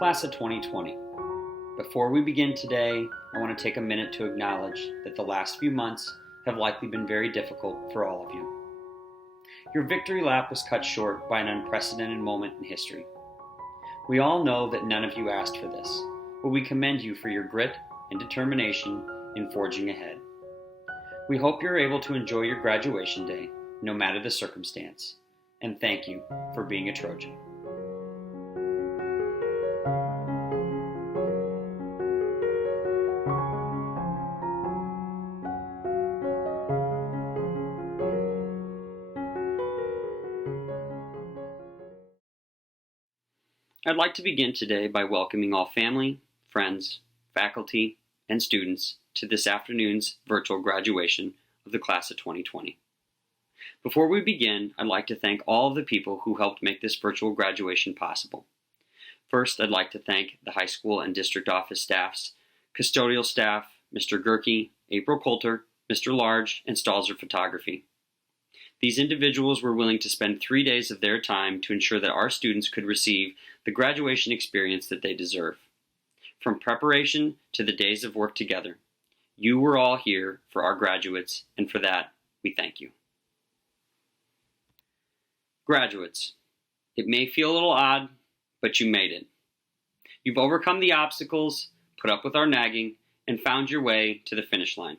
Class of 2020. Before we begin today, I want to take a minute to acknowledge that the last few months have likely been very difficult for all of you. Your victory lap was cut short by an unprecedented moment in history. We all know that none of you asked for this, but we commend you for your grit and determination in forging ahead. We hope you're able to enjoy your graduation day, no matter the circumstance, and thank you for being a Trojan. I'd like to begin today by welcoming all family, friends, faculty, and students to this afternoon's virtual graduation of the Class of 2020. Before we begin, I'd like to thank all of the people who helped make this virtual graduation possible. First, I'd like to thank the high school and district office staffs, custodial staff, Mr. Gerke, April Coulter, Mr. Large, and Stalzer Photography. These individuals were willing to spend 3 days of their time to ensure that our students could receive the graduation experience that they deserve. From preparation to the days of work together, you were all here for our graduates, and for that, we thank you. Graduates, it may feel a little odd, but you made it. You've overcome the obstacles, put up with our nagging, and found your way to the finish line.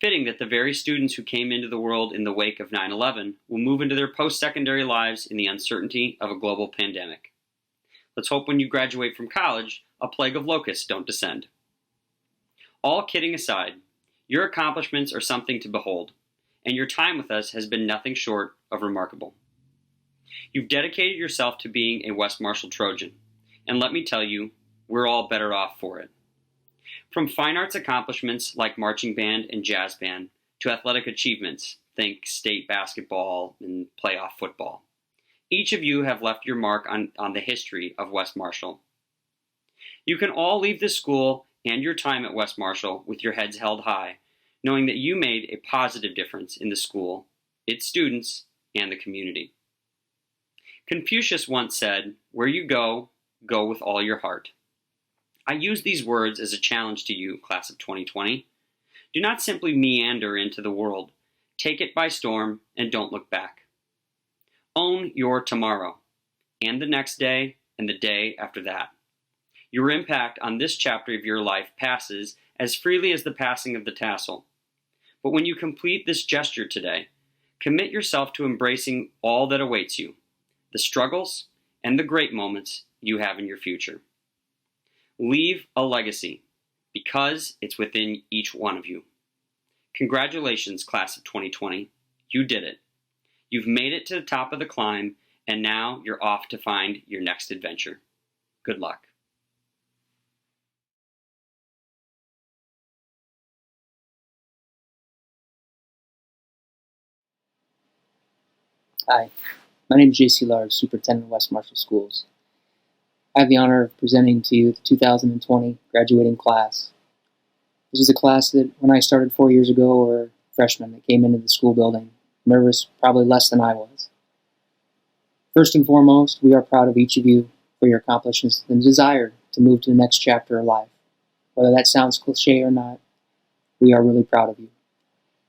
Fitting that the very students who came into the world in the wake of 9/11 will move into their post-secondary lives in the uncertainty of a global pandemic. Let's hope when you graduate from college, a plague of locusts don't descend. All kidding aside, your accomplishments are something to behold, and your time with us has been nothing short of remarkable. You've dedicated yourself to being a West Marshall Trojan, and let me tell you, we're all better off for it. From fine arts accomplishments like marching band and jazz band to athletic achievements, think state basketball and playoff football. Each of you have left your mark on the history of West Marshall. You can all leave this school and your time at West Marshall with your heads held high, knowing that you made a positive difference in the school, its students, and the community. Confucius once said, "Where you go, go with all your heart." I use these words as a challenge to you, Class of 2020. Do not simply meander into the world. Take it by storm and don't look back. Own your tomorrow, and the next day, and the day after that. Your impact on this chapter of your life passes as freely as the passing of the tassel. But when you complete this gesture today, commit yourself to embracing all that awaits you, the struggles and the great moments you have in your future. Leave a legacy, because it's within each one of you. Congratulations, Class of 2020. You did it. You've made it to the top of the climb, and now you're off to find your next adventure. Good luck. Hi, my name is J.C. Large, Superintendent of West Marshall Schools. I have the honor of presenting to you the 2020 graduating class. This is a class that, when I started 4 years ago, were freshmen that came into the school building, nervous probably less than I was. First and foremost, we are proud of each of you for your accomplishments and desire to move to the next chapter of life. Whether that sounds cliche or not, we are really proud of you.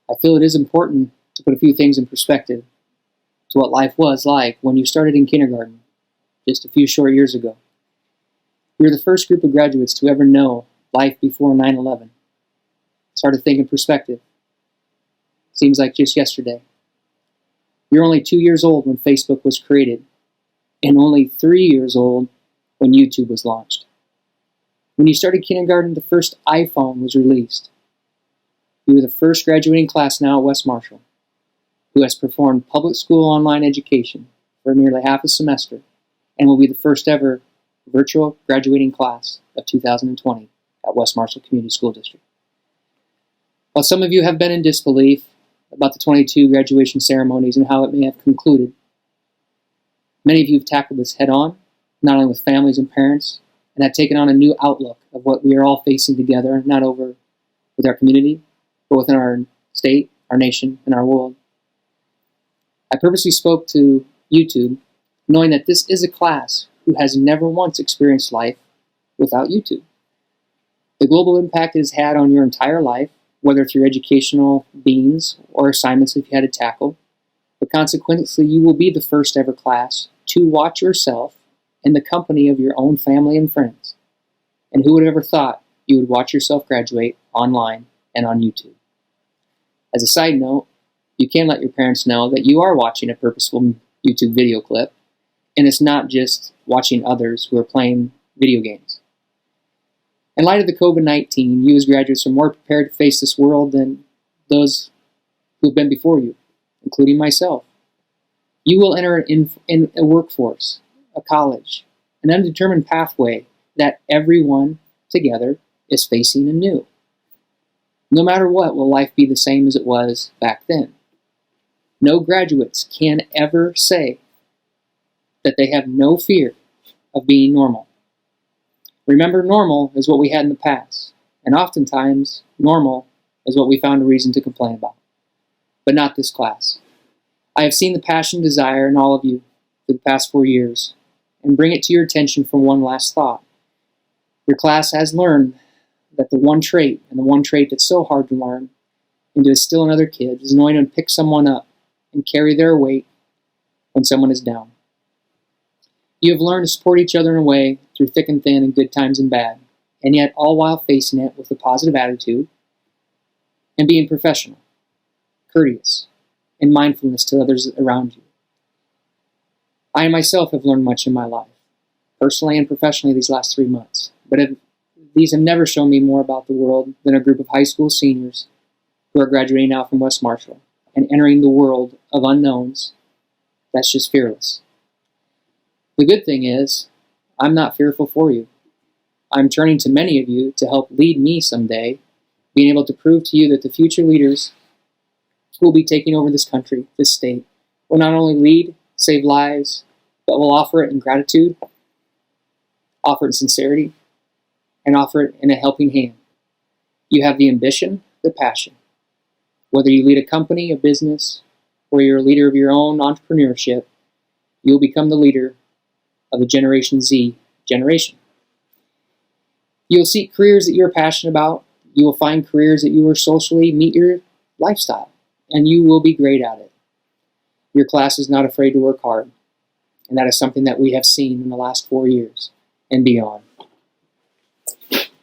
I feel it is important to put a few things in perspective to what life was like when you started in kindergarten just a few short years ago. We were the first group of graduates to ever know life before 9/11. It's hard to think in perspective. Seems like just yesterday. We were only 2 years old when Facebook was created, and only 3 years old when YouTube was launched. When you started kindergarten, the first iPhone was released. You were the first graduating class now at West Marshall who has performed public school online education for nearly half a semester and will be the first ever virtual graduating class of 2020 at West Marshall Community School District. While some of you have been in disbelief about the 22 graduation ceremonies and how it may have concluded, many of you have tackled this head on, not only with families and parents, and have taken on a new outlook of what we are all facing together, not over with our community, but within our state, our nation, and our world. I purposely spoke to YouTube, knowing that this is a class who has never once experienced life without YouTube. The global impact it has had on your entire life, whether through educational beans or assignments if you had to tackle, but consequently you will be the first ever class to watch yourself in the company of your own family and friends. And who would have ever thought you would watch yourself graduate online and on YouTube? As a side note, you can let your parents know that you are watching a purposeful YouTube video clip, and it's not just watching others who are playing video games. In light of the COVID-19, you as graduates are more prepared to face this world than those who have been before you, including myself. You will enter in a workforce, a college, an undetermined pathway that everyone together is facing anew. No matter what, will life be the same as it was back then? No graduates can ever say that they have no fear of being normal. Remember, normal is what we had in the past, and oftentimes, normal is what we found a reason to complain about. But not this class. I have seen the passion and desire in all of you for the past 4 years, and bring it to your attention for one last thought. Your class has learned that the one trait that's so hard to learn and to instill in other kids is knowing to pick someone up and carry their weight when someone is down. You have learned to support each other in a way through thick and thin and good times and bad, and yet all while facing it with a positive attitude and being professional, courteous, and mindfulness to others around you. I myself have learned much in my life, personally and professionally these last 3 months, but these have never shown me more about the world than a group of high school seniors who are graduating now from West Marshall and entering the world of unknowns that's just fearless. The good thing is, I'm not fearful for you. I'm turning to many of you to help lead me someday, being able to prove to you that the future leaders who will be taking over this country, this state, will not only lead, save lives, but will offer it in gratitude, offer it in sincerity, and offer it in a helping hand. You have the ambition, the passion. Whether you lead a company, a business, or you're a leader of your own entrepreneurship, you will become the leader of the Generation Z generation. You'll seek careers that you're passionate about. You will find careers that you will socially meet your lifestyle, and you will be great at it. Your class is not afraid to work hard, and that is something that we have seen in the last 4 years and beyond.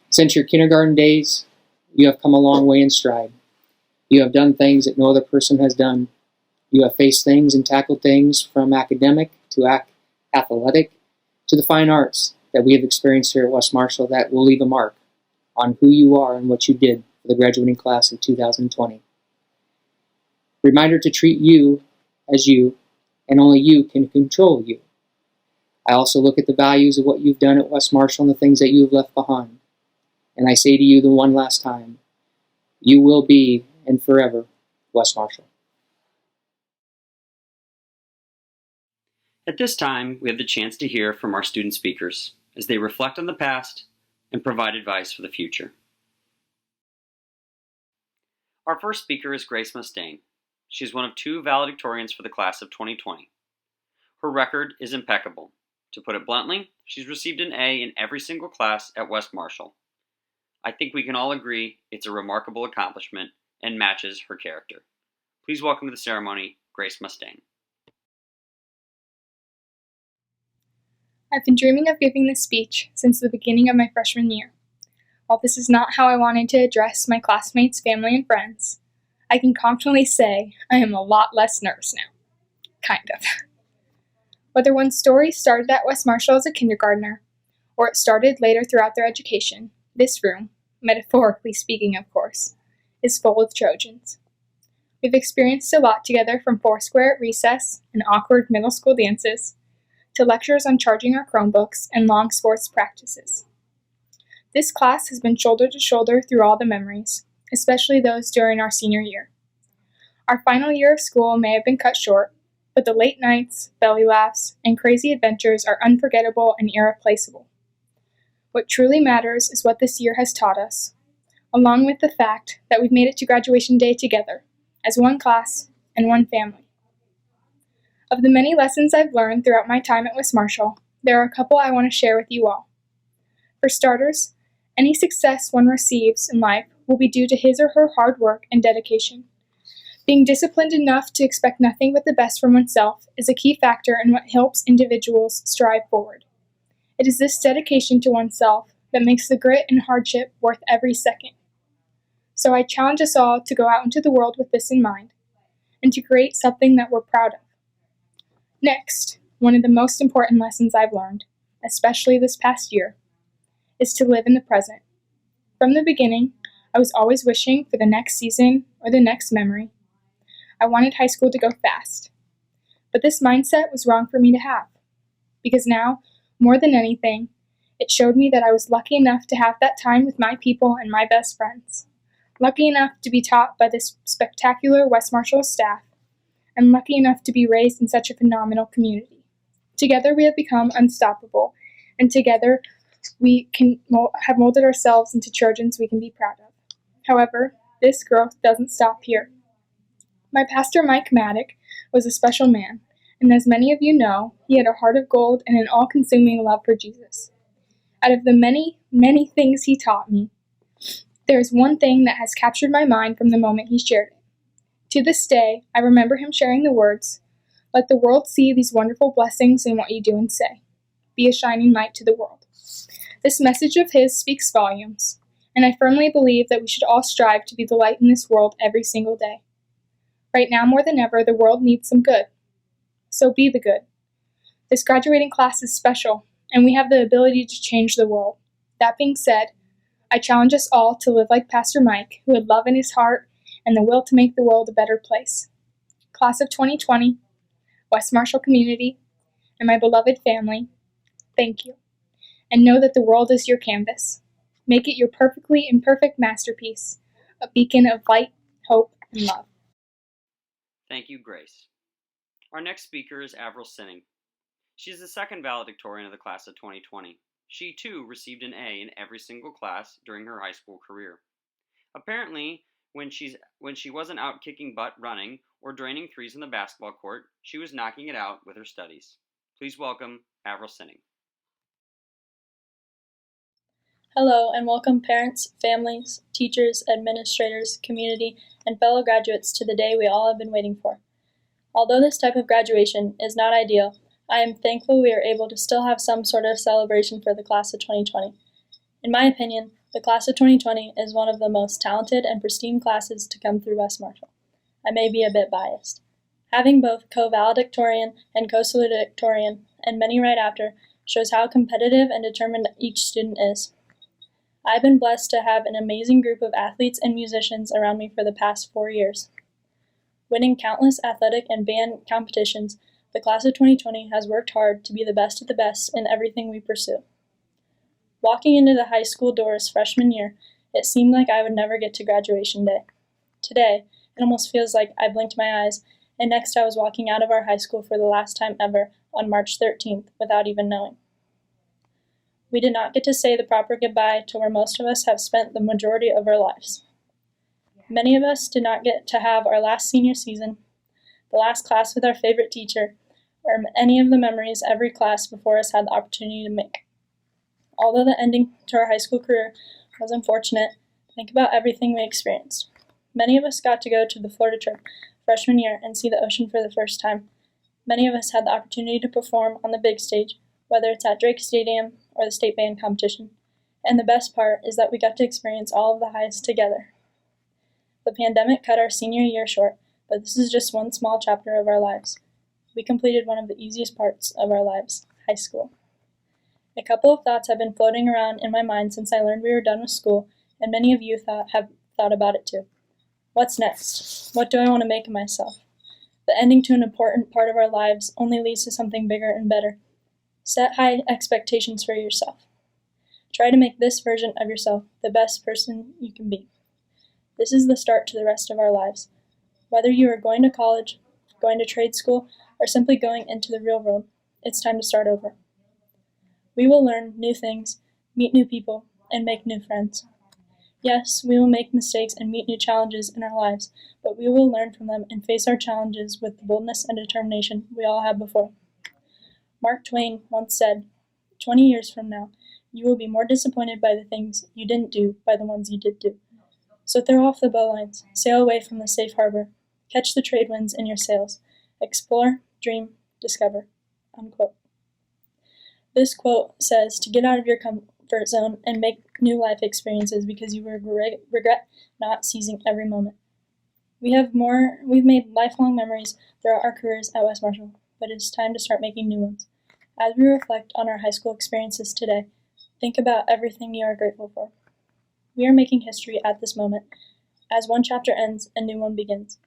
Since your kindergarten days, you have come a long way in stride. You have done things that no other person has done. You have faced things and tackled things from academic to athletic to the fine arts that we have experienced here at West Marshall that will leave a mark on who you are and what you did for the graduating class of 2020. Reminder to treat you as you, and only you can control you. I also look at the values of what you've done at West Marshall and the things that you have left behind. And I say to you the one last time, you will be and forever West Marshall. At this time, we have the chance to hear from our student speakers as they reflect on the past and provide advice for the future. Our first speaker is Grace Mustaine. She is one of 2 valedictorians for the class of 2020. Her record is impeccable. To put it bluntly, she's received an A in every single class at West Marshall. I think we can all agree it's a remarkable accomplishment and matches her character. Please welcome to the ceremony, Grace Mustaine. I've been dreaming of giving this speech since the beginning of my freshman year. While this is not how I wanted to address my classmates, family, and friends, I can confidently say I am a lot less nervous now. Kind of. Whether one's story started at West Marshall as a kindergartner, or it started later throughout their education, this room, metaphorically speaking of course, is full of Trojans. We've experienced a lot together, from Foursquare at recess and awkward middle school dances, to lectures on charging our Chromebooks and long sports practices. This class has been shoulder to shoulder through all the memories, especially those during our senior year. Our final year of school may have been cut short, but the late nights, belly laughs, and crazy adventures are unforgettable and irreplaceable. What truly matters is what this year has taught us, along with the fact that we've made it to graduation day together, as one class and one family. Of the many lessons I've learned throughout my time at West Marshall, There are a couple I want to share with you all. For starters, any success one receives in life will be due to his or her hard work and dedication. Being disciplined enough to expect nothing but the best from oneself is a key factor in what helps individuals strive forward. It is this dedication to oneself that makes the grit and hardship worth every second. So I challenge us all to go out into the world with this in mind, and to create something that we're proud of. Next, one of the most important lessons I've learned, especially this past year, is to live in the present. From the beginning, I was always wishing for the next season or the next memory. I wanted high school to go fast. But this mindset was wrong for me to have, because now, more than anything, it showed me that I was lucky enough to have that time with my people and my best friends, lucky enough to be taught by this spectacular West Marshall staff, and lucky enough to be raised in such a phenomenal community. Together we have become unstoppable, and together we have molded ourselves into Trojans we can be proud of. However, this growth doesn't stop here. My pastor, Mike Maddock, was a special man, and as many of you know, he had a heart of gold and an all-consuming love for Jesus. Out of the many, many things he taught me, there is one thing that has captured my mind from the moment he shared it. To this day, I remember him sharing the words, "Let the world see these wonderful blessings in what you do and say. Be a shining light to the world." This message of his speaks volumes, and I firmly believe that we should all strive to be the light in this world every single day. Right now, more than ever, the world needs some good. So be the good. This graduating class is special, and we have the ability to change the world. That being said, I challenge us all to live like Pastor Mike, who had love in his heart and the will to make the world a better place. Class of 2020, West Marshall community, and my beloved family, thank you. And know that the world is your canvas. Make it your perfectly imperfect masterpiece, a beacon of light, hope, and love. Thank you, Grace. Our next speaker is Avril Sinning. She is the second valedictorian of the class of 2020. She, too, received an A in every single class during her high school career. Apparently, when she wasn't out kicking butt running or draining threes in the basketball court, she was knocking it out with her studies. Please welcome Avril Sinning. Hello, and welcome parents, families, teachers, administrators, community, and fellow graduates to the day we all have been waiting for. Although this type of graduation is not ideal, I am thankful we are able to still have some sort of celebration for the class of 2020. In my opinion, the class of 2020 is one of the most talented and pristine classes to come through West Marshall. I may be a bit biased. Having both co-valedictorian and co-salutatorian, and many right after, shows how competitive and determined each student is. I've been blessed to have an amazing group of athletes and musicians around me for the past 4 years. Winning countless athletic and band competitions, the class of 2020 has worked hard to be the best of the best in everything we pursue. Walking into the high school doors freshman year, it seemed like I would never get to graduation day. Today, it almost feels like I blinked my eyes, and next I was walking out of our high school for the last time ever on March 13th without even knowing. We did not get to say the proper goodbye to where most of us have spent the majority of our lives. Many of us did not get to have our last senior season, the last class with our favorite teacher, or any of the memories every class before us had the opportunity to make. Although the ending to our high school career was unfortunate, think about everything we experienced. Many of us got to go to the Florida trip freshman year and see the ocean for the first time. Many of us had the opportunity to perform on the big stage, whether it's at Drake Stadium or the state band competition. And the best part is that we got to experience all of the highs together. The pandemic cut our senior year short, but this is just one small chapter of our lives. We completed one of the easiest parts of our lives, high school. A couple of thoughts have been floating around in my mind since I learned we were done with school, and many of you have thought about it too. What's next? What do I want to make of myself? The ending to an important part of our lives only leads to something bigger and better. Set high expectations for yourself. Try to make this version of yourself the best person you can be. This is the start to the rest of our lives. Whether you are going to college, going to trade school, or simply going into the real world, it's time to start over. We will learn new things, meet new people, and make new friends. Yes, we will make mistakes and meet new challenges in our lives, but we will learn from them and face our challenges with the boldness and determination we all had before. Mark Twain once said, 20 years from now, you will be more disappointed by the things you didn't do by the ones you did do. So throw off the bowlines, sail away from the safe harbor, catch the trade winds in your sails, explore, dream, discover. Unquote. This quote says to get out of your comfort zone and make new life experiences because you regret not seizing every moment. We've made lifelong memories throughout our careers at West Marshall, but it's time to start making new ones. As we reflect on our high school experiences today, think about everything you are grateful for. We are making history at this moment. As one chapter ends, a new one begins.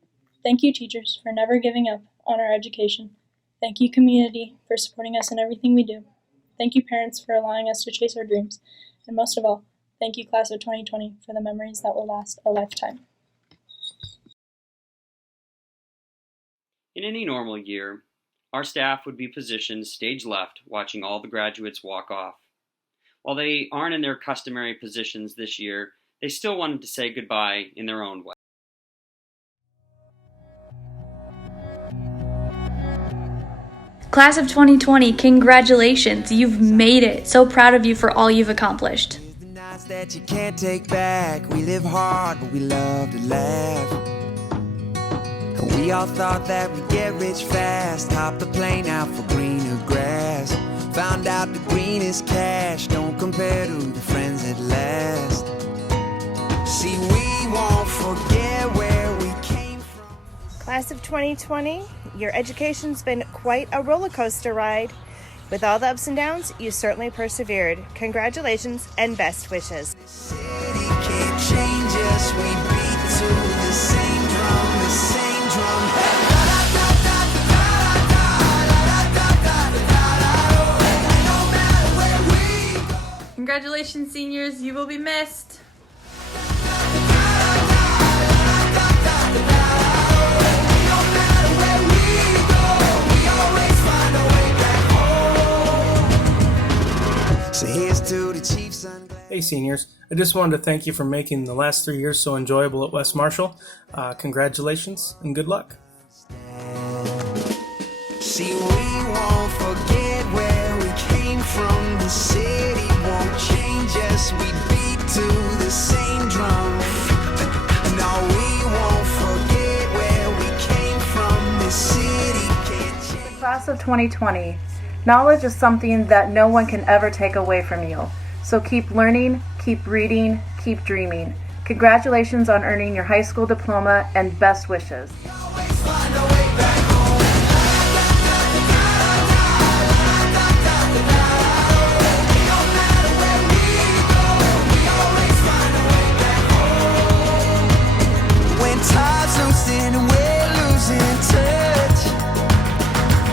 Thank you, teachers, for never giving up on our education. Thank you, community, for supporting us in everything we do. Thank you, parents, for allowing us to chase our dreams. And most of all, thank you, class of 2020, for the memories that will last a lifetime. In any normal year, our staff would be positioned stage left watching all the graduates walk off. While they aren't in their customary positions this year, they still wanted to say goodbye in their own way. Class of 2020, congratulations, you've made it. So proud of you for all you've accomplished. The nights that you can't take back. We live hard, but we love to laugh. And we all thought that we'd get rich fast. Hop the plane out for greener grass. Found out the greenest cash don't compare to the friends that last. See, we won't forget where we came from. Class of 2020, your education's been quite a roller coaster ride. With all the ups and downs, you certainly persevered. Congratulations and best wishes. City can't change us. We beat to the same drum, the same drum. Congratulations, seniors, you will be missed. So here's to the Chiefs. Hey seniors, I just wanted to thank you for making the last 3 years so enjoyable at West Marshall. Congratulations and good luck. See, we won't forget where we came from. The city won't change us. We beat to the same drum. No, we won't forget where we came from. The city can't change. Class of 2020. Knowledge is something that no one can ever take away from you. So keep learning, keep reading, keep dreaming. Congratulations on earning your high school diploma and best wishes. When time's losing, we're losing touch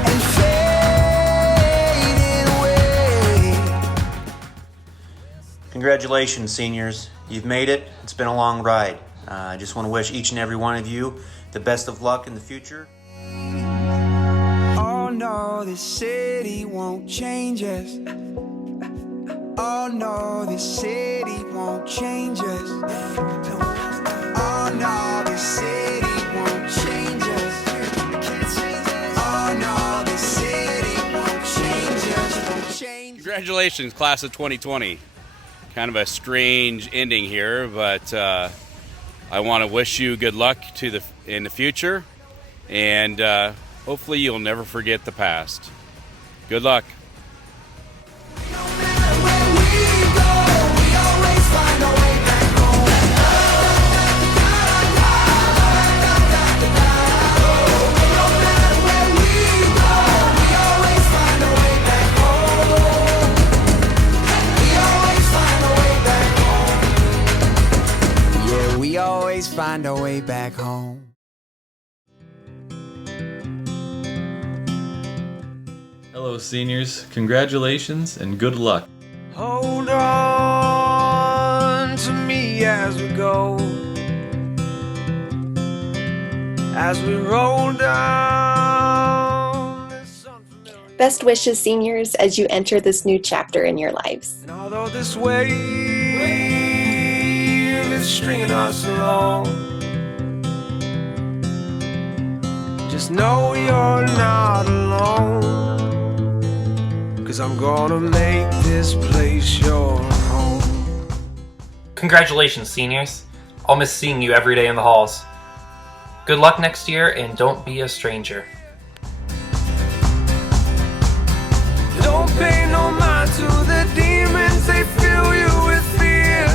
and fading away. Congratulations, seniors. You've made it. It's been a long ride. I just want to wish each and every one of you the best of luck in the future. Oh no, this city won't change us. Oh no, this city won't change us. Oh no, this city won't change us. Oh no, this city won't change us. Won't change. Congratulations, class of 2020. Kind of a strange ending here, but I want to wish you good luck in the future, and hopefully you'll never forget the past. Good luck. We always find our way back home. Hello, seniors. Congratulations and good luck. Hold on to me as we go, as we roll down this unfamiliar. Best wishes, seniors, as you enter this new chapter in your lives. And although this wave is stringing us along, just know you're not alone. 'cause I'm gonna make this place your home. Congratulations, seniors. I'll miss seeing you every day in the halls. Good luck next year, and don't be a stranger. Don't pay no mind to the demons, they fill you with fear.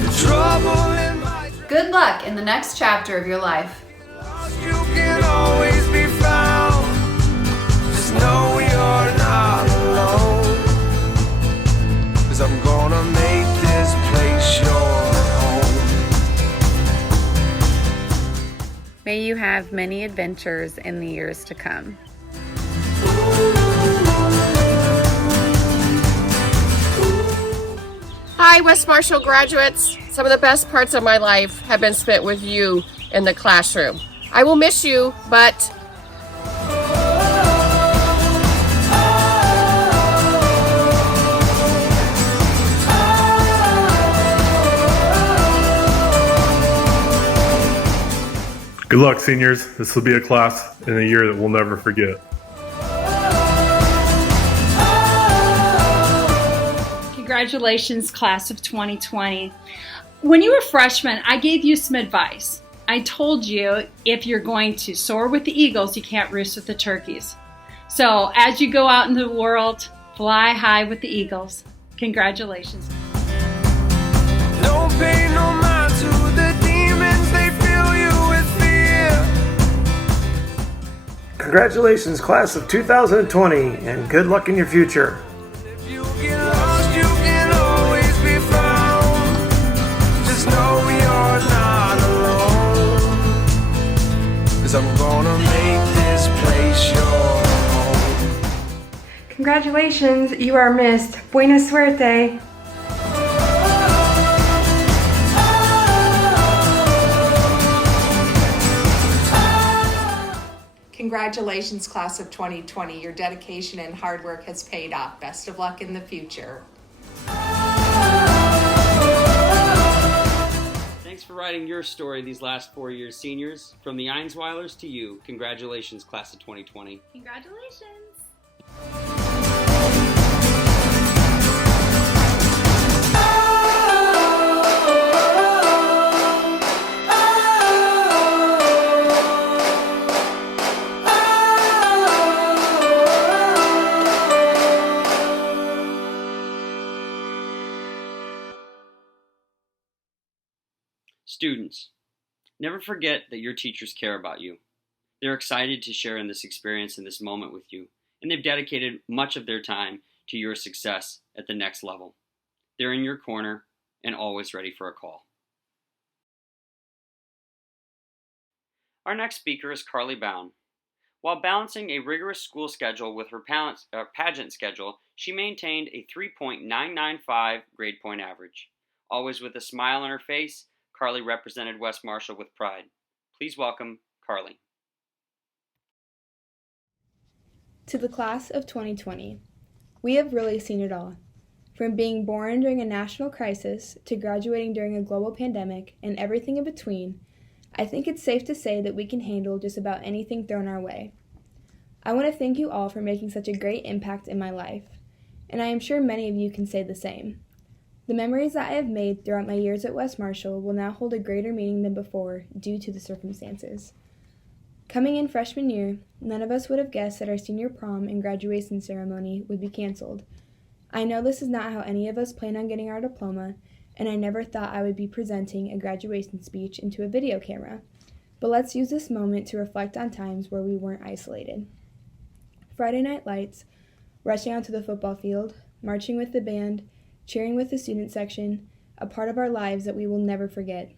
The trouble in my Good luck in the next chapter of your life. you can always be found. Just know you're not alone, 'cause I'm gonna make this place your home. May you have many adventures in the years to come. Hi, West Marshall graduates. Some of the best parts of my life have been spent with you in the classroom. I will miss you, but Good luck, seniors. This will be a class in a year that we'll never forget. Congratulations, class of 2020. When you were freshmen, I gave you some advice. I told you if you're going to soar with the eagles, you can't roost with the turkeys. So as you go out into the world, fly high with the eagles. Congratulations. Don't pay no mind to the demons, they fill you with fear. Congratulations, class of 2020, and good luck in your future. If you get lost, you can always be found. Just know you're not alone, 'cause I'm gonna make this place your home. Congratulations, you are missed. Buena suerte. Congratulations, class of 2020. Your dedication and hard work has paid off. Best of luck in the future. Thanks for writing your story these last 4 years, seniors. From the Einsweilers to you, congratulations, class of 2020. Congratulations. Students, never forget that your teachers care about you. They're excited to share in this experience and this moment with you, and they've dedicated much of their time to your success at the next level. They're in your corner and always ready for a call. Our next speaker is Carly Bound. While balancing a rigorous school schedule with her pageant schedule, she maintained a 3.995 grade point average. Always with a smile on her face, Carly represented West Marshall with pride. Please welcome Carly. To the class of 2020, we have really seen it all. From being born during a national crisis to graduating during a global pandemic and everything in between, I think it's safe to say that we can handle just about anything thrown our way. I want to thank you all for making such a great impact in my life, and I am sure many of you can say the same. The memories that I have made throughout my years at West Marshall will now hold a greater meaning than before due to the circumstances. Coming in freshman year, none of us would have guessed that our senior prom and graduation ceremony would be canceled. I know this is not how any of us plan on getting our diploma, and I never thought I would be presenting a graduation speech into a video camera. But let's use this moment to reflect on times where we weren't isolated. Friday night lights, rushing out to the football field, marching with the band, cheering with the student section, a part of our lives that we will never forget.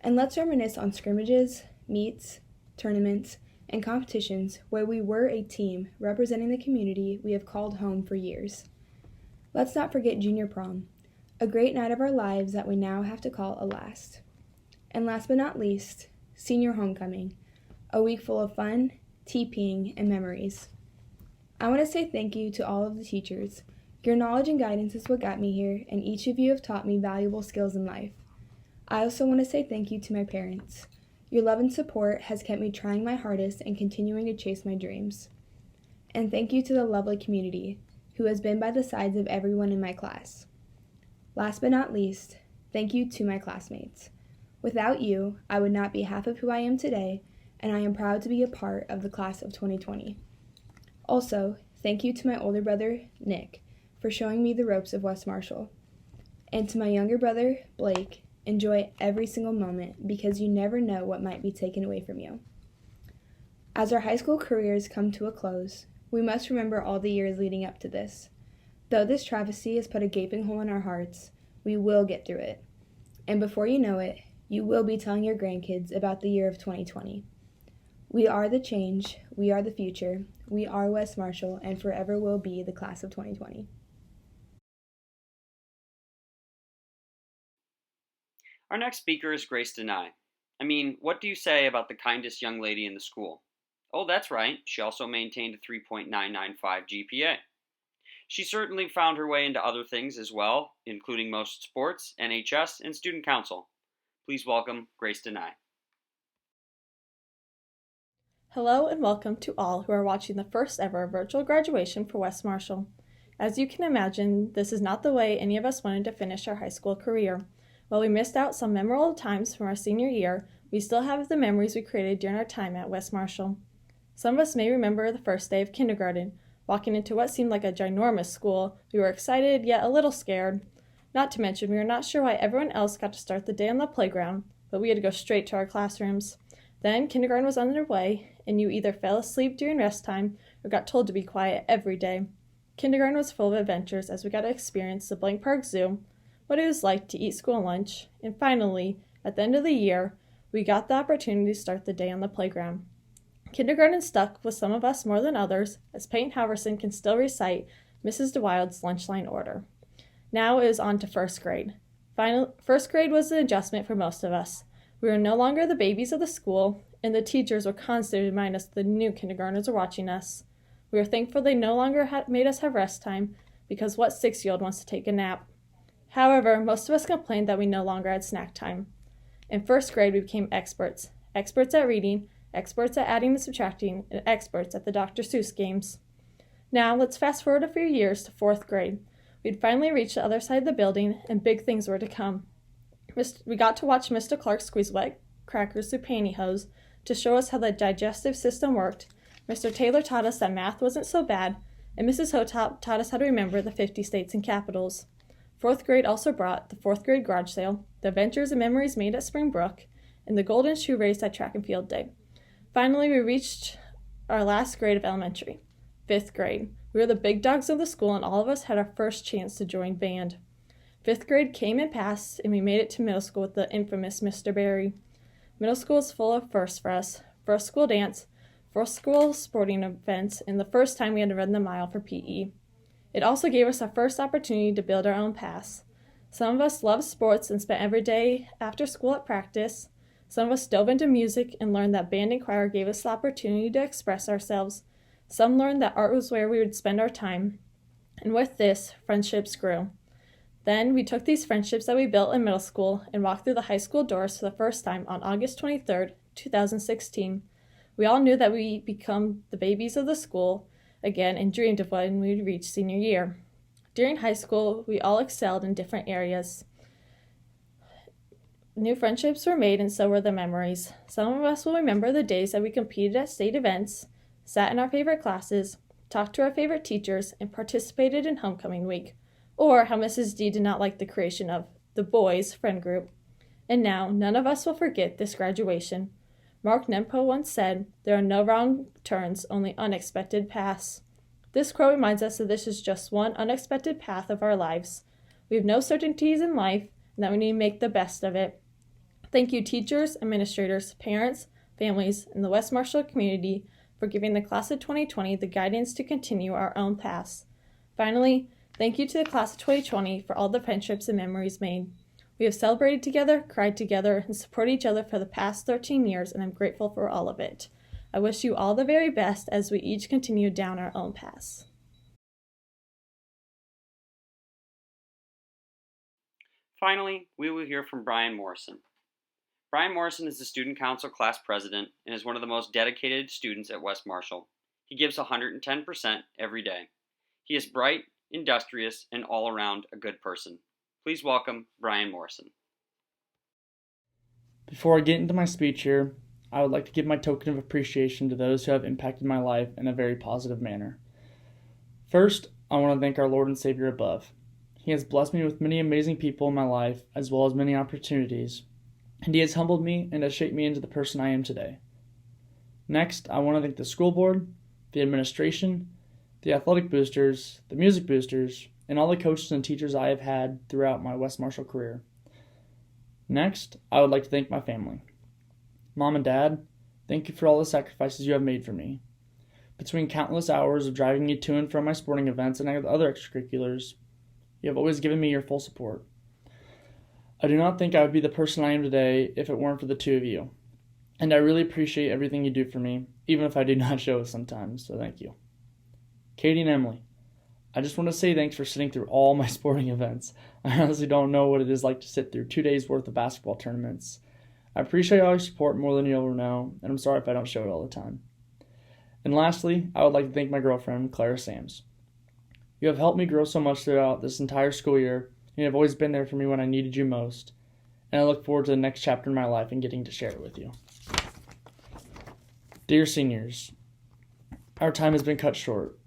And let's reminisce on scrimmages, meets, tournaments, and competitions where we were a team representing the community we have called home for years. Let's not forget junior prom, a great night of our lives that we now have to call a last. And last but not least, senior homecoming, a week full of fun, TPing, and memories. I want to say thank you to all of the teachers. Your knowledge and guidance is what got me here, and each of you have taught me valuable skills in life. I also want to say thank you to my parents. Your love and support has kept me trying my hardest and continuing to chase my dreams. And thank you to the lovely community who has been by the sides of everyone in my class. Last but not least, thank you to my classmates. Without you, I would not be half of who I am today, and I am proud to be a part of the class of 2020. Also, thank you to my older brother, Nick, for showing me the ropes of West Marshall. And to my younger brother, Blake, enjoy every single moment because you never know what might be taken away from you. As our high school careers come to a close, we must remember all the years leading up to this. Though this travesty has put a gaping hole in our hearts, we will get through it. And before you know it, you will be telling your grandkids about the year of 2020. We are the change, we are the future, we are West Marshall, and forever will be the class of 2020. Our next speaker is Grace Denai. I mean, what do you say about the kindest young lady in the school? Oh, that's right, she also maintained a 3.995 GPA. She certainly found her way into other things as well, including most sports, NHS, and student council. Please welcome Grace Denai. Hello and welcome to all who are watching the first ever virtual graduation for West Marshall. As you can imagine, this is not the way any of us wanted to finish our high school career. While we missed out some memorable times from our senior year, we still have the memories we created during our time at West Marshall. Some of us may remember the first day of kindergarten. Walking into what seemed like a ginormous school, we were excited yet a little scared. Not to mention, we were not sure why everyone else got to start the day on the playground, but we had to go straight to our classrooms. Then kindergarten was underway, and you either fell asleep during rest time or got told to be quiet every day. Kindergarten was full of adventures as we got to experience the Blank Park Zoo, what it was like to eat school lunch, and finally, at the end of the year, we got the opportunity to start the day on the playground. Kindergarten stuck with some of us more than others, as Peyton Halverson can still recite Mrs. DeWild's lunchline order. Now it is on to first grade. First grade was an adjustment for most of us. We were no longer the babies of the school, and the teachers were constantly reminding us the new kindergartners were watching us. We were thankful they no longer made us have rest time, because what 6-year-old wants to take a nap? However, most of us complained that we no longer had snack time. In first grade, we became experts. Experts at reading, experts at adding and subtracting, and experts at the Dr. Seuss games. Now, let's fast forward a few years to fourth grade. We'd finally reached the other side of the building, and big things were to come. We got to watch Mr. Clark squeeze wet crackers through pantyhose to show us how the digestive system worked. Mr. Taylor taught us that math wasn't so bad, and Mrs. Hotop taught us how to remember the 50 states and capitals. Fourth grade also brought the fourth grade garage sale, the adventures and memories made at Springbrook, and the golden shoe race at track and field day. Finally, we reached our last grade of elementary, fifth grade. We were the big dogs of the school, and all of us had our first chance to join band. Fifth grade came and passed, and we made it to middle school with the infamous Mr. Barry. Middle school is full of firsts for us. First school dance, first school sporting events, and the first time we had to run the mile for PE. It also gave us our first opportunity to build our own paths. Some of us loved sports and spent every day after school at practice. Some of us dove into music and learned that band and choir gave us the opportunity to express ourselves. Some learned that art was where we would spend our time. And with this, friendships grew. Then we took these friendships that we built in middle school and walked through the high school doors for the first time on August 23rd, 2016. We all knew that we'd become the babies of the school again and dreamed of when we'd reach senior year. During high school, we all excelled in different areas. New friendships were made and so were the memories. Some of us will remember the days that we competed at state events, sat in our favorite classes, talked to our favorite teachers, and participated in homecoming week, or how Mrs. D did not like the creation of the boys' friend group. And now, none of us will forget this graduation. Mark Nempo once said, "There are no wrong turns, only unexpected paths." This quote reminds us that this is just one unexpected path of our lives. We have no certainties in life, and that we need to make the best of it. Thank you, teachers, administrators, parents, families, and the West Marshall community for giving the class of 2020 the guidance to continue our own paths. Finally, thank you to the class of 2020 for all the friendships and memories made. We have celebrated together, cried together, and supported each other for the past 13 years, and I'm grateful for all of it. I wish you all the very best as we each continue down our own paths. Finally, we will hear from Brian Morrison. Brian Morrison is the Student Council class president and is one of the most dedicated students at West Marshall. He gives 110% every day. He is bright, industrious, and all around a good person. Please welcome Brian Morrison. Before I get into my speech here, I would like to give my token of appreciation to those who have impacted my life in a very positive manner. First, I want to thank our Lord and Savior above. He has blessed me with many amazing people in my life, as well as many opportunities, and He has humbled me and has shaped me into the person I am today. Next, I want to thank the school board, the administration, the athletic boosters, the music boosters, and all the coaches and teachers I have had throughout my West Marshall career. Next, I would like to thank my family. Mom and Dad, thank you for all the sacrifices you have made for me. Between countless hours of driving me to and from my sporting events and other extracurriculars, you have always given me your full support. I do not think I would be the person I am today if it weren't for the two of you. And I really appreciate everything you do for me, even if I do not show it sometimes, so thank you. Katie and Emily, I just want to say thanks for sitting through all my sporting events. I honestly don't know what it is like to sit through 2 days worth of basketball tournaments. I appreciate all your support more than you'll ever know, and I'm sorry if I don't show it all the time. And lastly, I would like to thank my girlfriend, Clara Sams. You have helped me grow so much throughout this entire school year, and you have always been there for me when I needed you most. And I look forward to the next chapter in my life and getting to share it with you. Dear seniors, our time has been cut short.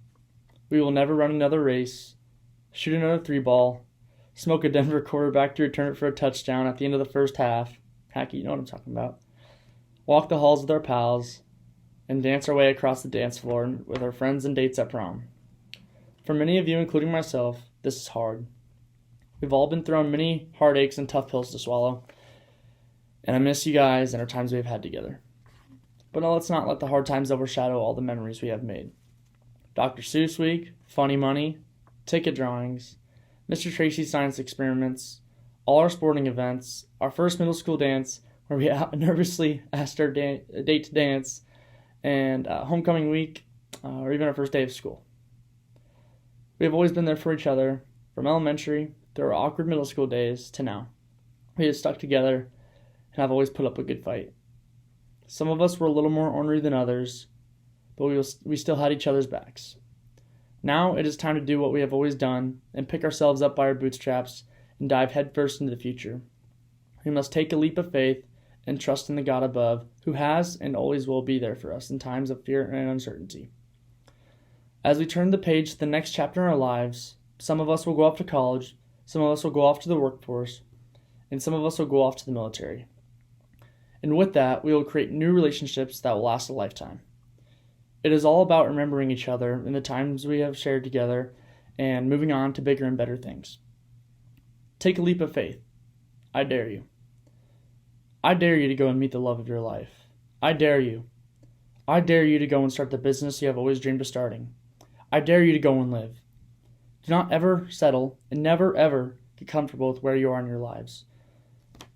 We will never run another race, shoot another 3-ball, smoke a Denver quarterback to return it for a touchdown at the end of the first half. Hacky, you know what I'm talking about. Walk the halls with our pals, and dance our way across the dance floor with our friends and dates at prom. For many of you, including myself, this is hard. We've all been thrown many heartaches and tough pills to swallow, and I miss you guys and our times we've had together. But let's not let the hard times overshadow all the memories we have made. Dr. Seuss Week, Funny Money, ticket drawings, Mr. Tracy's science experiments, all our sporting events, our first middle school dance where we nervously asked our date to dance, and homecoming week, or even our first day of school. We have always been there for each other, from elementary through our awkward middle school days to now. We have stuck together and have always put up a good fight. Some of us were a little more ornery than others, but we still had each other's backs. Now it is time to do what we have always done and pick ourselves up by our bootstraps and dive headfirst into the future. We must take a leap of faith and trust in the God above, who has and always will be there for us in times of fear and uncertainty. As we turn the page to the next chapter in our lives, some of us will go off to college, some of us will go off to the workforce, and some of us will go off to the military. And with that, we will create new relationships that will last a lifetime. It is all about remembering each other and the times we have shared together and moving on to bigger and better things. Take a leap of faith. I dare you. I dare you to go and meet the love of your life. I dare you. I dare you to go and start the business you have always dreamed of starting. I dare you to go and live. Do not ever settle and never ever get comfortable with where you are in your lives.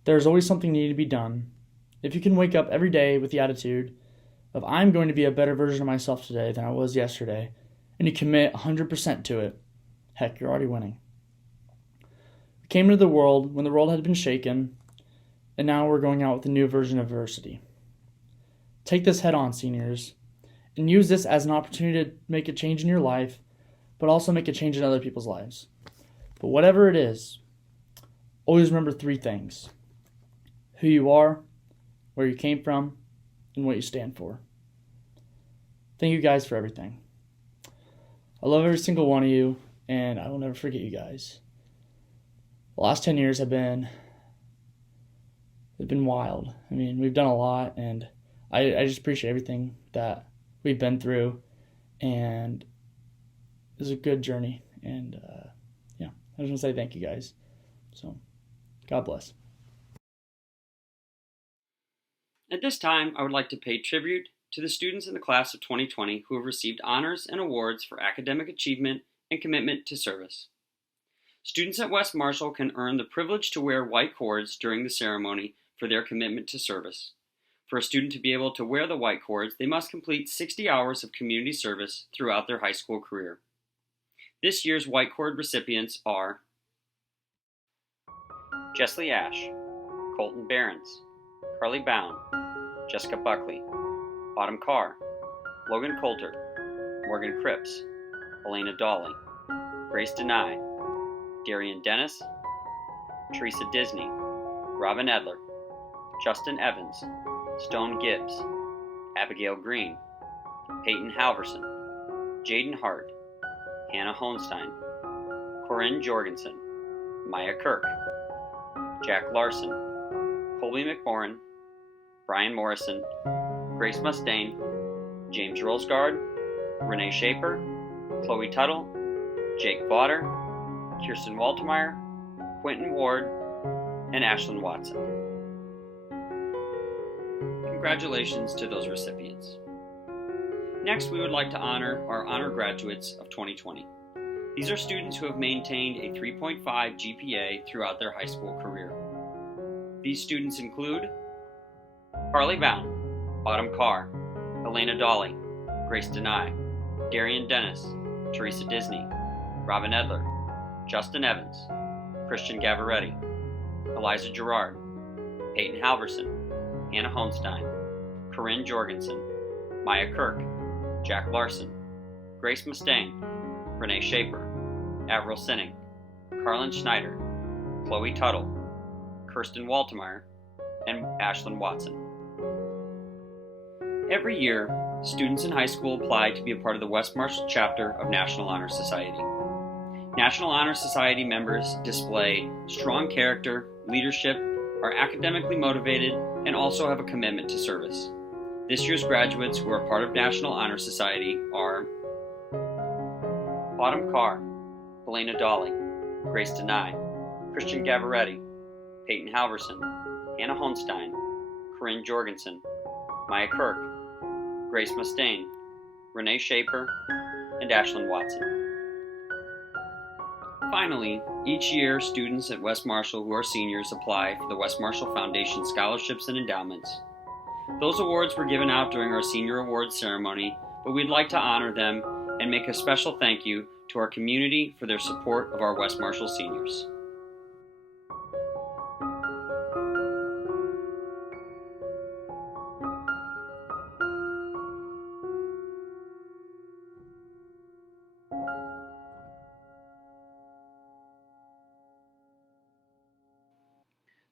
There is always something needed to be done. If you can wake up every day with the attitude of I'm going to be a better version of myself today than I was yesterday, and you commit 100% to it, heck, you're already winning. We came into the world when the world had been shaken, and now we're going out with a new version of adversity. Take this head on, seniors, and use this as an opportunity to make a change in your life, but also make a change in other people's lives. But whatever it is, always remember 3 things: who you are, where you came from, and what you stand for. Thank you guys for everything. I love every single one of you, and I will never forget you guys. The last 10 years have been wild. I mean, we've done a lot, and I just appreciate everything that we've been through, and it was a good journey, and I just want to say thank you guys. So, God bless. At this time, I would like to pay tribute to the students in the class of 2020 who have received honors and awards for academic achievement and commitment to service. Students at West Marshall can earn the privilege to wear white cords during the ceremony for their commitment to service. For a student to be able to wear the white cords, they must complete 60 hours of community service throughout their high school career. This year's white cord recipients are Jessley Ash, Colton Behrens, Carly Bound, Jessica Buckley, Autumn Carr, Logan Coulter, Morgan Cripps, Elena Dawley, Grace Denai, Darian Dennis, Teresa Disney, Robin Edler, Justin Evans, Stone Gibbs, Abigail Green, Peyton Halverson, Jaden Hart, Hannah Honstein, Corinne Jorgensen, Maya Kirk, Jack Larson, Colby McMorrin, Brian Morrison, Grace Mustaine, James Rolsgaard, Renee Shaper, Chloe Tuttle, Jake Vaughter, Kirsten Waltemeyer, Quentin Ward, and Ashlyn Watson. Congratulations to those recipients. Next, we would like to honor our honor graduates of 2020. These are students who have maintained a 3.5 GPA throughout their high school career. These students include Carly Bound, Autumn Carr, Elena Dawley, Grace Denai, Darian Dennis, Teresa Disney, Robin Edler, Justin Evans, Christian Gavaretti, Eliza Gerard, Peyton Halverson, Hannah Honstein, Corinne Jorgensen, Maya Kirk, Jack Larson, Grace Mustaine, Renee Shaper, Avril Sinning, Carlin Schneider, Chloe Tuttle, Kirsten Waltemeyer, and Ashlyn Watson. Every year, students in high school apply to be a part of the West Marshall chapter of National Honor Society. National Honor Society members display strong character, leadership, are academically motivated, and also have a commitment to service. This year's graduates who are part of National Honor Society are Autumn Carr, Elena Dawley, Grace Denai, Christian Gavaretti, Peyton Halverson, Hannah Honstein, Corinne Jorgensen, Maya Kirk, Grace Mustaine, Renee Shaper, and Ashlyn Watson. Finally, each year, students at West Marshall who are seniors apply for the West Marshall Foundation scholarships and endowments. Those awards were given out during our senior awards ceremony, but we'd like to honor them and make a special thank you to our community for their support of our West Marshall seniors.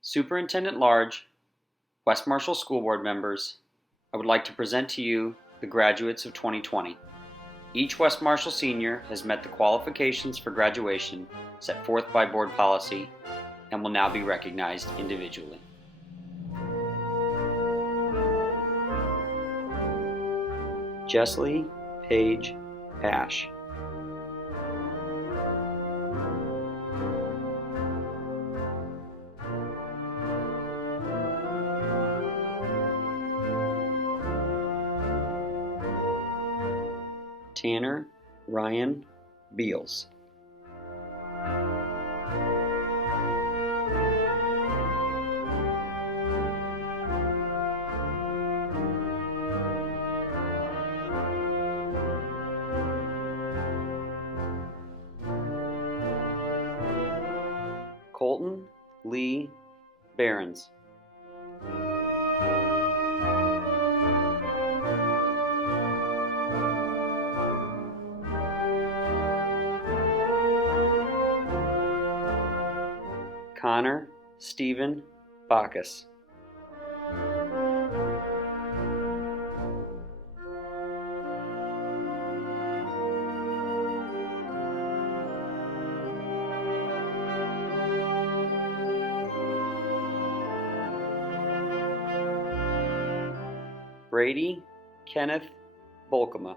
Superintendent Large, West Marshall School Board members, I would like to present to you the graduates of 2020. Each West Marshall senior has met the qualifications for graduation set forth by board policy and will now be recognized individually. Jessley Paige Ash. Tanner Ryan Beals. Colton Lee Behrens. Connor Stephen Bacchus. Brady Kenneth Bolkema.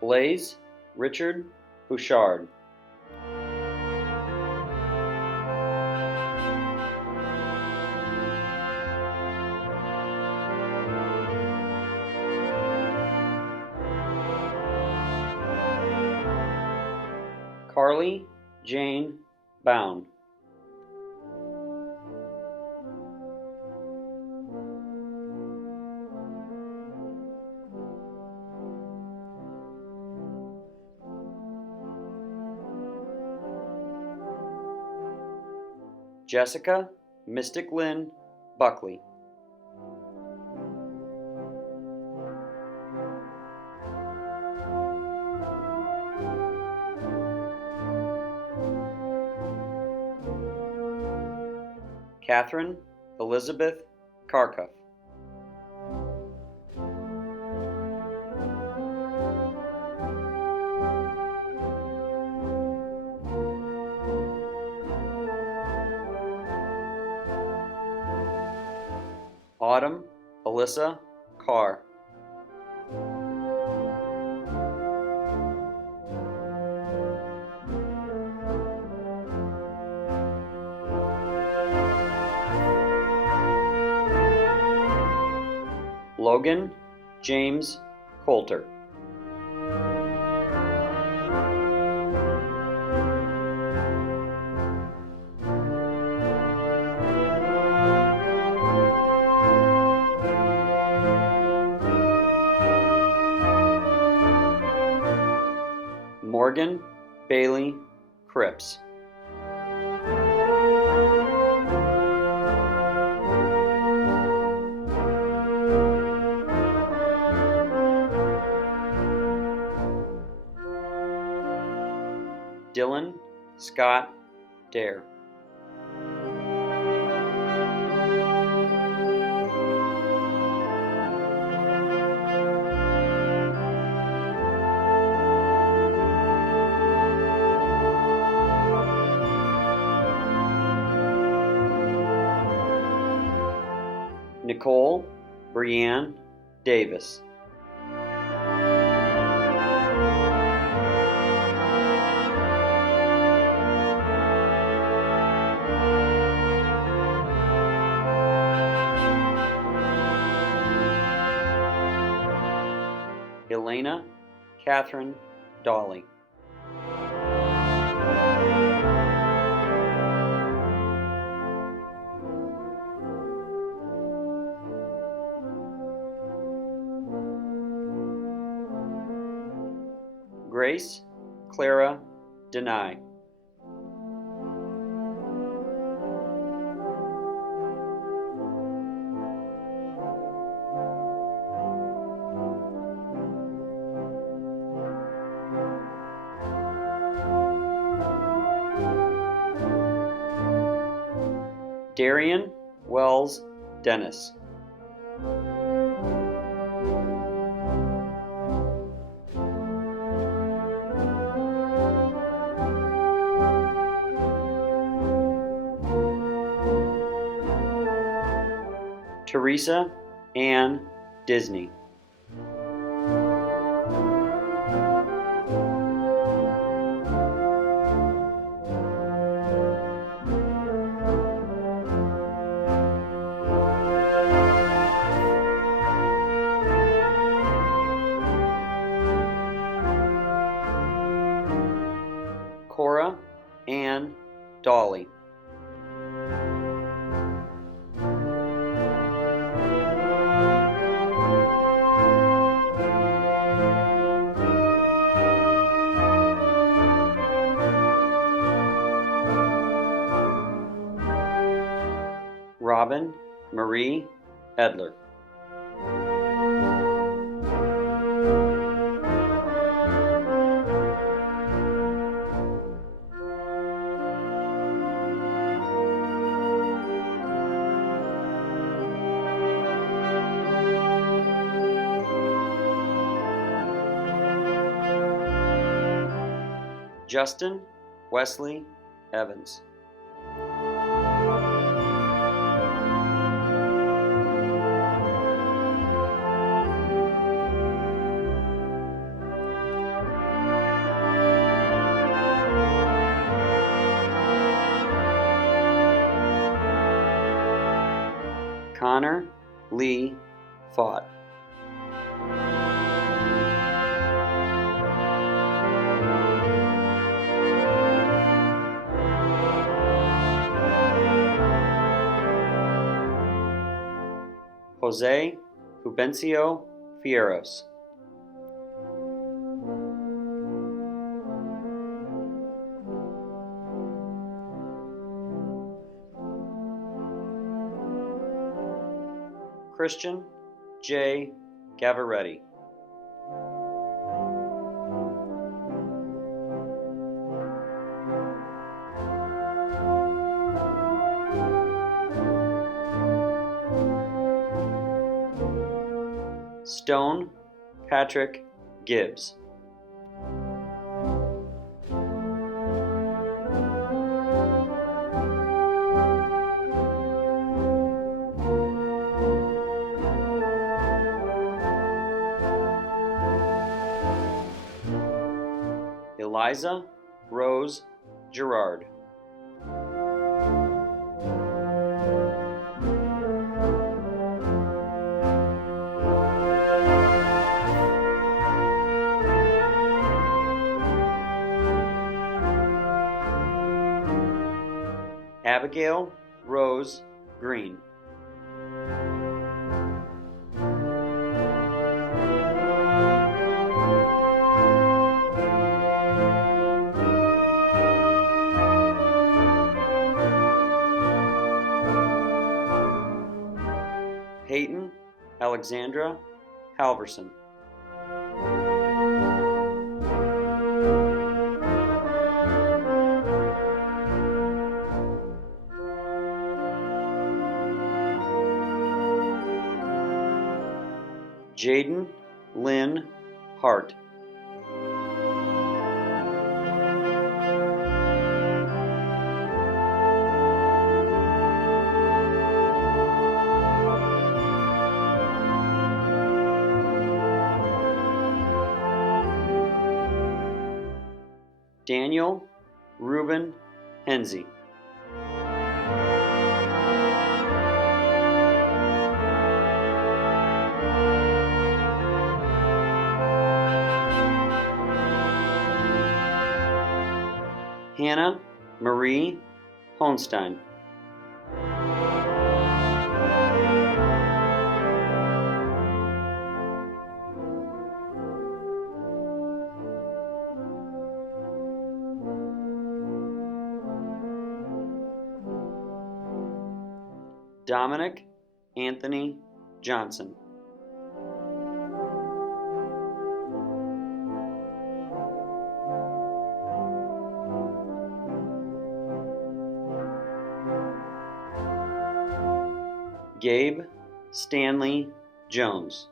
Blaze Richard Bouchard. Carly Jane Bound. Jessica Mystic Lynn Buckley. Catherine Elizabeth Karkoff. Autumn Alyssa Carr. Logan James Coulter. Morgan Bailey Cripps. Dylan Scott Dare. Nicole Brianne Davis. Elena Catherine Dolly. Grace Clara Denai. Darian Wells Dennis. Teresa Ann Disney. Cora Ann Dolly. Robin Marie Edler. Justin Wesley Evans. Connor Lee Fott. Jose Hubencio Fierros. Christian J. Gavaretti. Stone Patrick Gibbs. Eliza Rose Gerard. Abigail Rose Green. Peyton Alexandra Halverson. Jaden Lynn Hart. Daniel Reuben Henze. Hannah Marie Holstein. Dominic Anthony Johnson. Gabe Stanley Jones.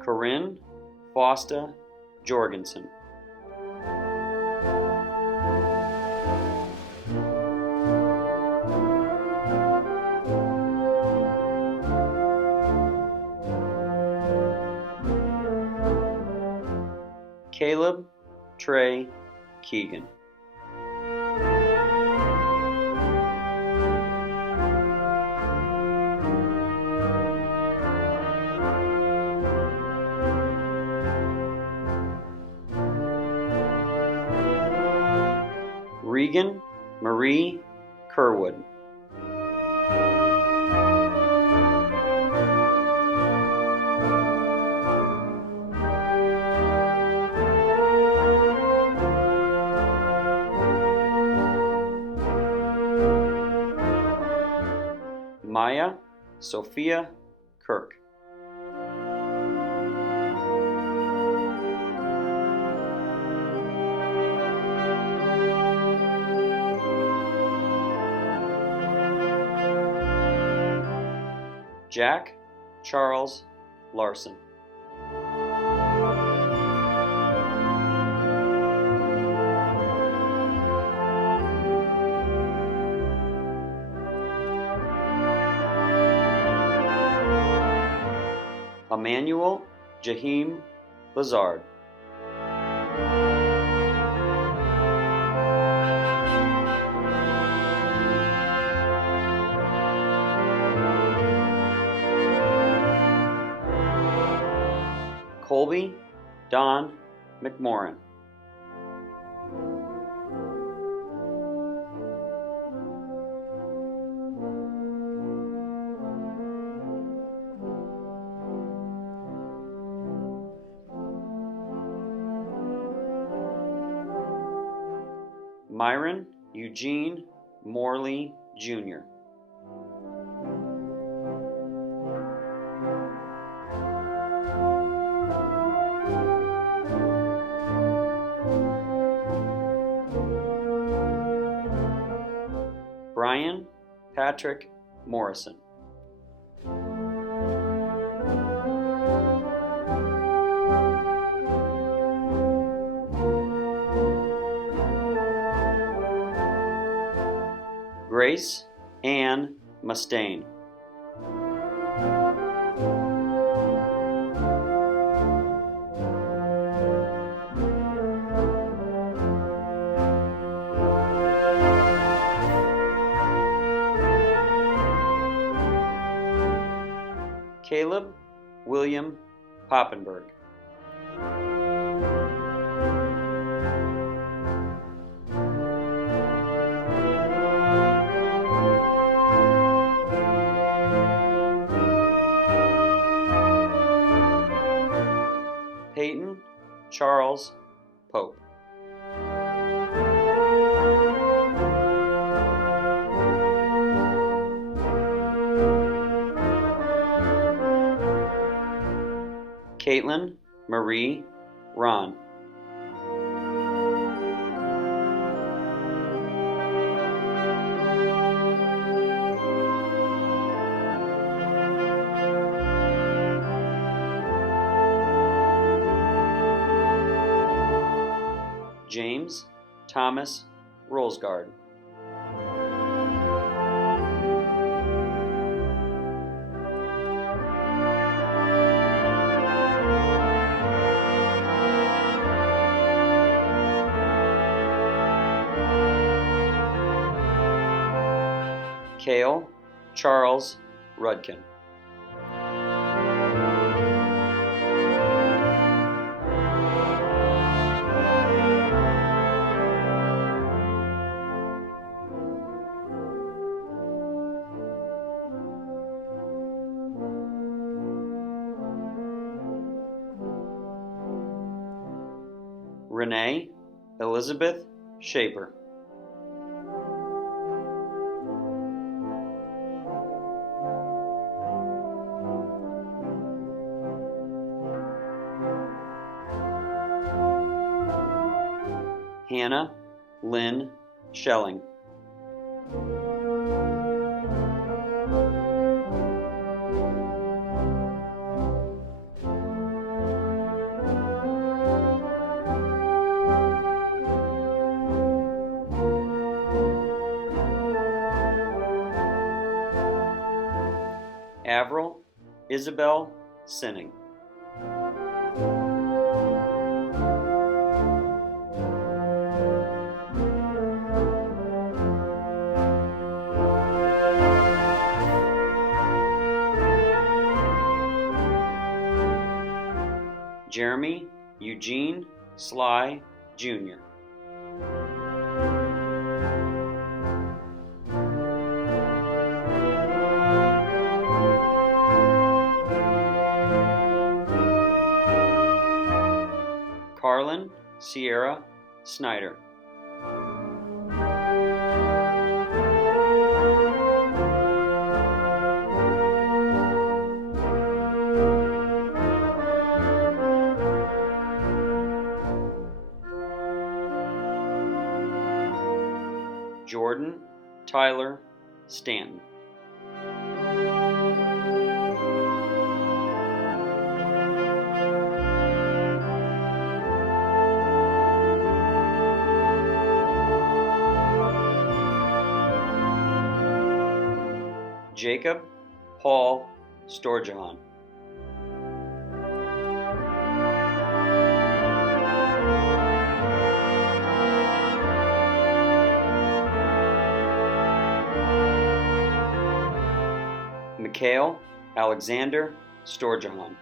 Corinne Foster Jorgensen. Caleb Trey Keegan. Regan Marie Kerwood. Maya Sophia Kirk. Jack Charles Larson. Emmanuel Jahim Lazard. Colby Don McMorrin. Myron Eugene Morley, Jr. Brian Patrick Morrison. Grace Ann Mustaine. Caleb William Poppenberg. Peyton Charles Pope. Caitlin Marie Ron. James Thomas Rolsgaard. Cale Charles Rudkin. Renee Elizabeth Shaper. Hannah Lynn Schelling. Avril Isabel Sinning. Jeremy Eugene Sly, Jr. Carlin Sierra Snyder. Jordan Tyler Stanton. Jacob Paul Storjahan. Mikhail Alexander Storjahan.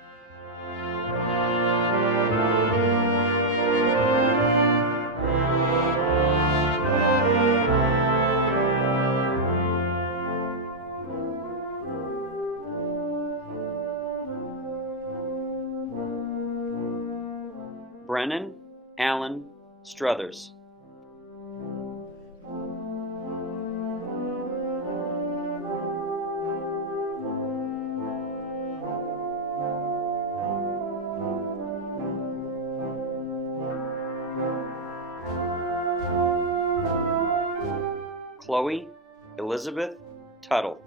Brennan Allen Struthers. Chloe Elizabeth Tuttle.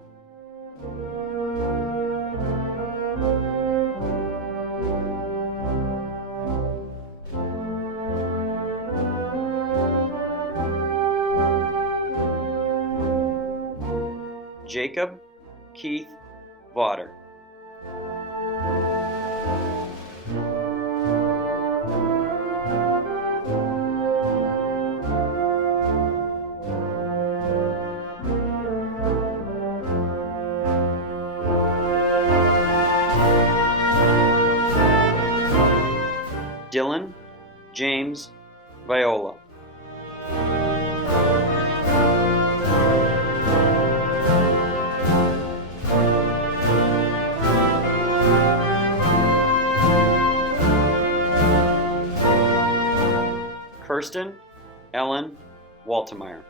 Jacob Keith Vaughter. Dylan James Viola. Kirsten Ellen Waltemeyer.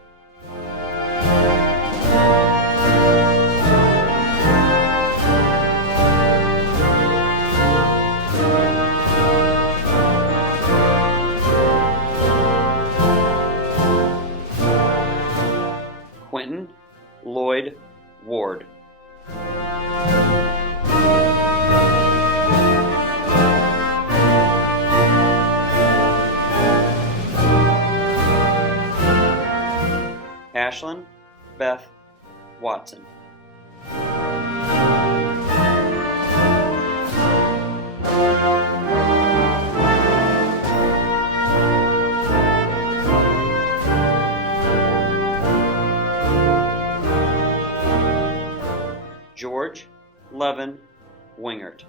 Quentin Lloyd Ward. Ashlyn Beth Watson. George Levin Wingert.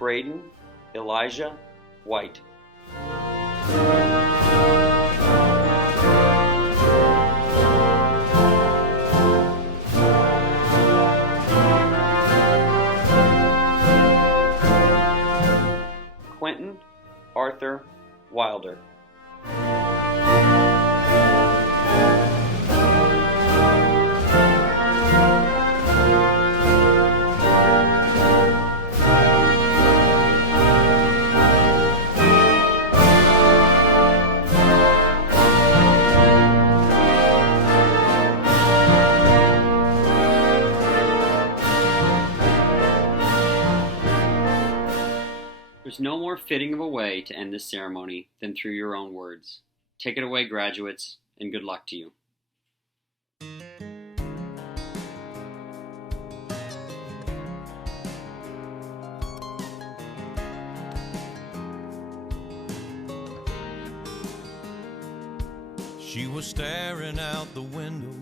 Braden Elijah White. Quentin Arthur Wilder. There's no more fitting of a way to end this ceremony than through your own words. Take it away, graduates, and good luck to you. She was staring out the window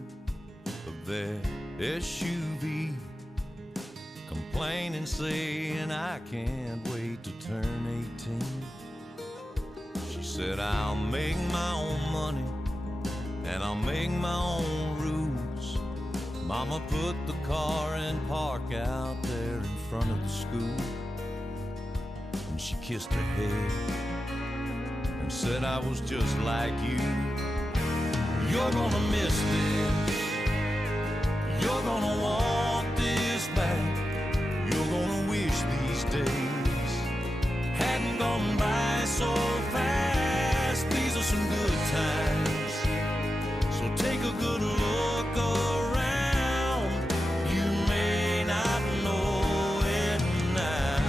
of that SUV, complaining, saying, I can't wait to turn 18. She said, I'll make my own money and I'll make my own rules. Mama put the car in park out there in front of the school, and she kissed her head and said, I was just like you. You're gonna miss this, you're gonna want this back, you're gonna wish these days hadn't gone by so fast. These are some good times, so take a good look around. You may not know it now,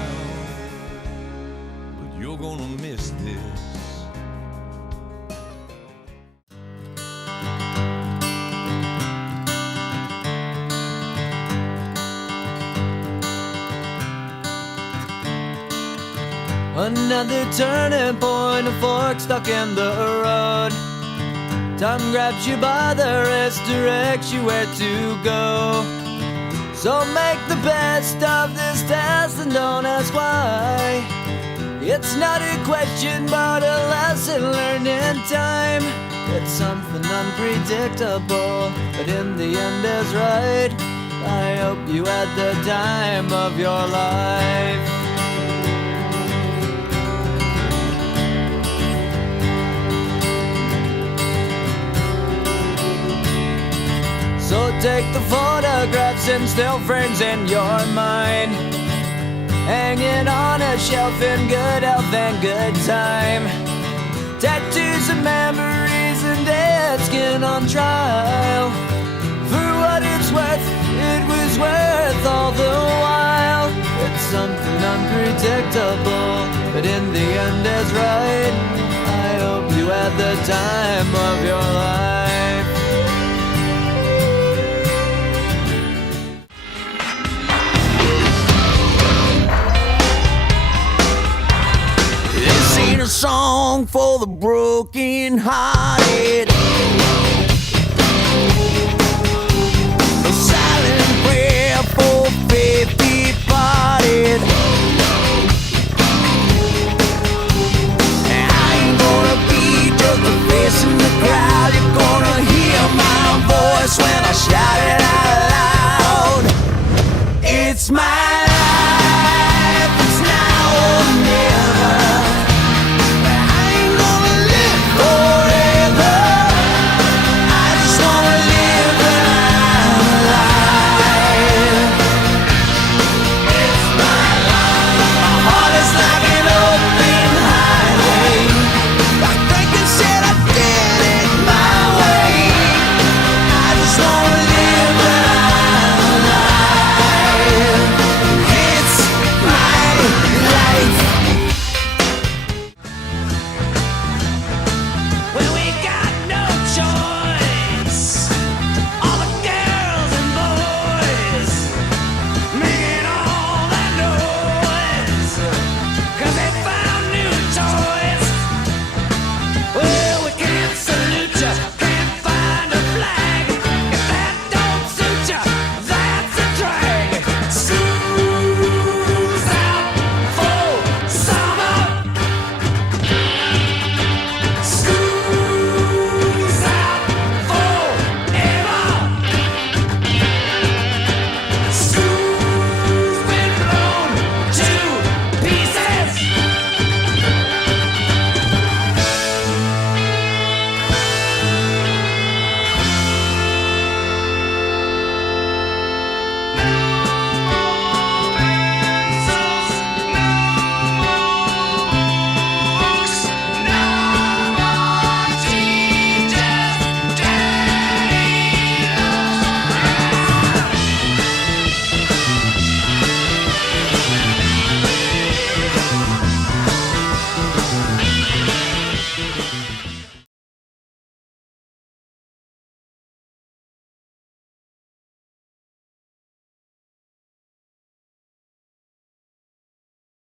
but you're gonna miss this. Another turning point, a fork stuck in the road. Time grabs you by the wrist, directs you where to go. So make the best of this test and don't ask why. It's not a question but a lesson learned in time. It's something unpredictable, but in the end is right. I hope you had the time of your life. take the photographs and still frames in your mind, hanging on a shelf in good health and good time. Tattoos of memories and dead skin on trial. For what it's worth, it was worth all the while. It's something unpredictable, but in the end is right. I hope you had the time of your life. This ain't a song for the broken hearted.